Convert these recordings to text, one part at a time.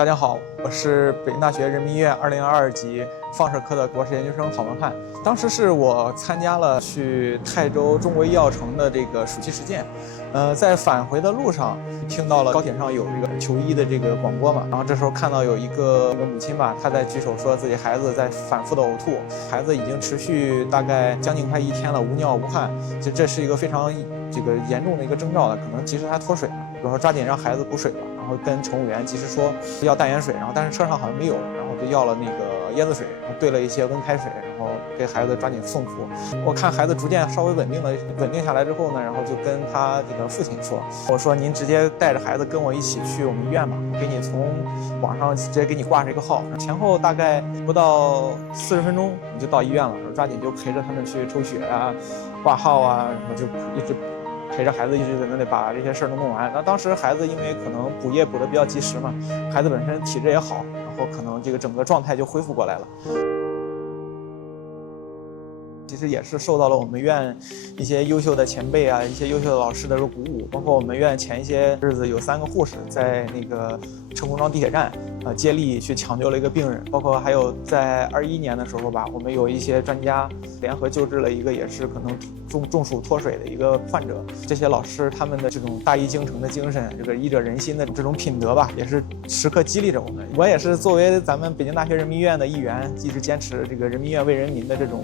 大家好，我是北京大学人民医院2022级放射科的博士研究生郝文翰。当时是我参加了去泰州中国医药城的这个暑期实践，在返回的路上听到了高铁上有这个求医的这个广播嘛，然后这时候看到有一个母亲吧，她在举手说自己孩子在反复的呕吐，孩子已经持续大概将近快1天了，无尿无汗，这是一个非常严重的一个征兆了，可能及时还脱水了，比如说抓紧让孩子补水吧。然后跟乘务员及时说要淡盐水，然后但是车上好像没有，然后就要了那个椰子水，然后兑了一些温开水，然后给孩子抓紧送服。我看孩子逐渐稍微稳定下来之后呢，然后就跟他这个父亲说，我说您直接带着孩子跟我一起去我们医院吧，给你从网上直接给你挂上一个号，前后大概不到40分钟你就到医院了，抓紧就陪着他们去抽血啊、挂号啊，然后就一直陪着孩子一直在那里把这些事儿都弄完。那当时孩子因为可能补液补得比较及时嘛，孩子本身体质也好，然后可能这个整个状态就恢复过来了。其实也是受到了我们院一些优秀的前辈啊、一些优秀的老师的鼓舞，包括我们院前一些日子有3个护士在那个成功庄地铁站，接力去抢救了一个病人，包括还有在21年的时候吧，我们有一些专家联合救治了一个也是可能中暑脱水的一个患者。这些老师他们的这种大医精诚的精神，这个医者仁心的这种品德吧，也是时刻激励着我们。我也是作为咱们北京大学人民医院的一员，一直坚持这个人民医院为人民的这种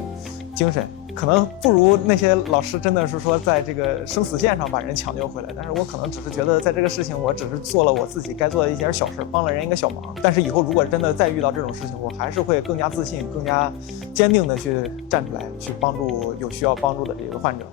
精神，可能不如那些老师真的是说在这个生死线上把人抢救回来，但是我可能只是觉得在这个事情我只是做了我自己该做的一点小事，帮了人一个小忙。但是以后如果真的再遇到这种事情，我还是会更加自信、更加坚定的去站出来，去帮助有需要帮助的这个患者。